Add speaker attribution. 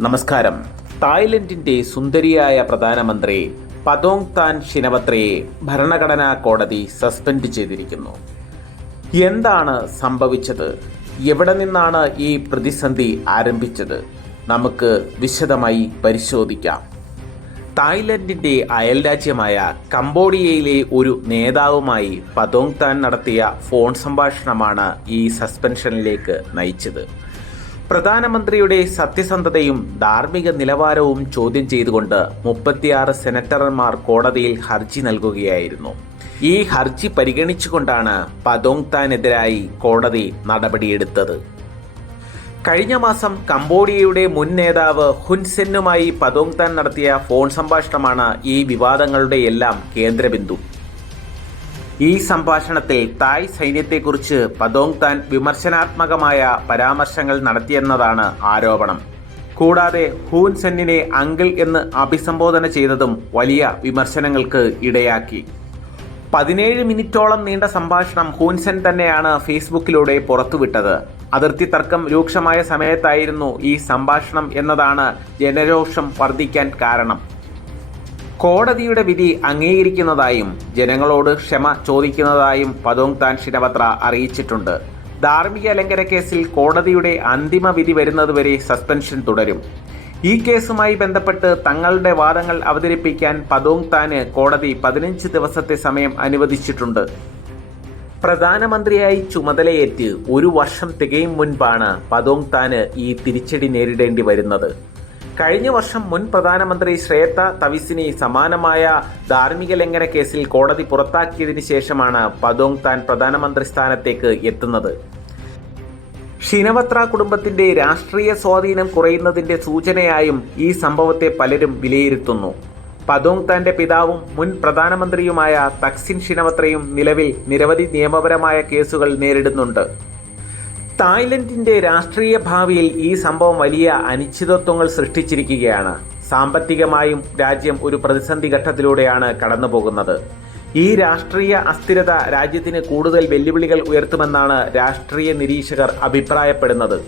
Speaker 1: നമസ്കാരം. തായ്ലൻഡിന്റെ സുന്ദരിയായ പ്രധാനമന്ത്രി പതോങ് താൻ ഷിനവത്രയെ ഭരണഘടനാ കോടതി സസ്പെൻഡ് ചെയ്തിരിക്കുന്നു. എന്താണ് സംഭവിച്ചത്? എവിടെ നിന്നാണ് ഈ പ്രതിസന്ധി ആരംഭിച്ചത്? നമുക്ക് വിശദമായി പരിശോധിക്കാം. തായ്ലൻഡിന്റെ അയൽ രാജ്യമായ കംബോഡിയയിലെ ഒരു നേതാവുമായി പതോങ് താൻ നടത്തിയ ഫോൺ സംഭാഷണമാണ് ഈ സസ്പെൻഷനിലേക്ക് നയിച്ചത്. പ്രധാനമന്ത്രിയുടെ സത്യസന്ധതയും ധാർമ്മിക നിലവാരവും ചോദ്യം ചെയ്തുകൊണ്ട് മുപ്പത്തിയാറ് സെനറ്റർമാർ കോടതിയിൽ ഹർജി നൽകുകയായിരുന്നു. ഈ ഹർജി പരിഗണിച്ചുകൊണ്ടാണ് പതോങ് താനെതിരായി കോടതി നടപടിയെടുത്തത്. കഴിഞ്ഞ മാസം കംബോഡിയയുടെ മുൻ നേതാവ് ഹുൻസെന്നുമായി പതോങ് താൻ നടത്തിയ ഫോൺ സംഭാഷണമാണ് ഈ വിവാദങ്ങളുടെ എല്ലാം കേന്ദ്രബിന്ദു. ഈ സംഭാഷണത്തിൽ തായ് സൈന്യത്തെക്കുറിച്ച് പതോങ് താൻ വിമർശനാത്മകമായ പരാമർശങ്ങൾ നടത്തിയെന്നതാണ് ആരോപണം. കൂടാതെ ഹൂൻ സെന്നിനെ അങ്കിൾ എന്ന് അഭിസംബോധന ചെയ്തതും വലിയ വിമർശനങ്ങൾക്ക് ഇടയാക്കി. പതിനേഴ് മിനിറ്റോളം നീണ്ട സംഭാഷണം ഹൂൻസെൻ തന്നെയാണ് ഫേസ്ബുക്കിലൂടെ പുറത്തുവിട്ടത്. അതിർത്തി തർക്കം രൂക്ഷമായ സമയത്തായിരുന്നു ഈ സംഭാഷണം എന്നതാണ് ജനരോഷം വർദ്ധിക്കാൻ കാരണം. കോടതിയുടെ വിധി അംഗീകരിക്കുന്നതായും ജനങ്ങളോട് ക്ഷമ ചോദിക്കുന്നതായും പതോങ് താൻ ഷിനപത്ര അറിയിച്ചിട്ടുണ്ട്. ധാർമ്മിക ലംഘന കേസിൽ കോടതിയുടെ അന്തിമ വിധി വരുന്നതുവരെ സസ്പെൻഷൻ തുടരും. ഈ കേസുമായി ബന്ധപ്പെട്ട് തങ്ങളുടെ വാദങ്ങൾ അവതരിപ്പിക്കാൻ പതോങ് താന് കോടതി പതിനഞ്ച് ദിവസത്തെ സമയം അനുവദിച്ചിട്ടുണ്ട്. പ്രധാനമന്ത്രിയായി ചുമതലയേറ്റ് ഒരു വർഷം തികയും മുൻപാണ് പതോങ് താന് ഈ തിരിച്ചടി നേരിടേണ്ടി വരുന്നത്. കഴിഞ്ഞ വർഷം മുൻ പ്രധാനമന്ത്രി ശ്രേത്ത തവിസിനി സമാനമായ ധാർമ്മിക ലംഘന കേസിൽ കോടതി പുറത്താക്കിയതിനു ശേഷമാണ് പദോങ് താൻ പ്രധാനമന്ത്രി സ്ഥാനത്തേക്ക് എത്തുന്നത്. ഷിനവത്ര കുടുംബത്തിന്റെ രാഷ്ട്രീയ സ്വാധീനം കുറയുന്നതിന്റെ സൂചനയായും ഈ സംഭവത്തെ പലരും വിലയിരുത്തുന്നു. പദോങ് താന്റെ പിതാവും മുൻ പ്രധാനമന്ത്രിയുമായ തക്സിൻ ഷിനവത്രയും നിലവിൽ നിരവധി നിയമപരമായ കേസുകൾ നേരിടുന്നുണ്ട്. തായ്ലൻഡിന്റെ രാഷ്ട്രീയ ഭാവിയിൽ ഈ സംഭവം വലിയ അനിശ്ചിതത്വങ്ങൾ സൃഷ്ടിച്ചിരിക്കുകയാണ്. സാമ്പത്തികമായും രാജ്യം ഒരു പ്രതിസന്ധി ഘട്ടത്തിലൂടെയാണ് കടന്നുപോകുന്നത്. ഈ രാഷ്ട്രീയ അസ്ഥിരത രാജ്യത്തിന് കൂടുതൽ വെല്ലുവിളികൾ ഉയർത്തുമെന്നാണ് രാഷ്ട്രീയ നിരീക്ഷകർ അഭിപ്രായപ്പെടുന്നത്.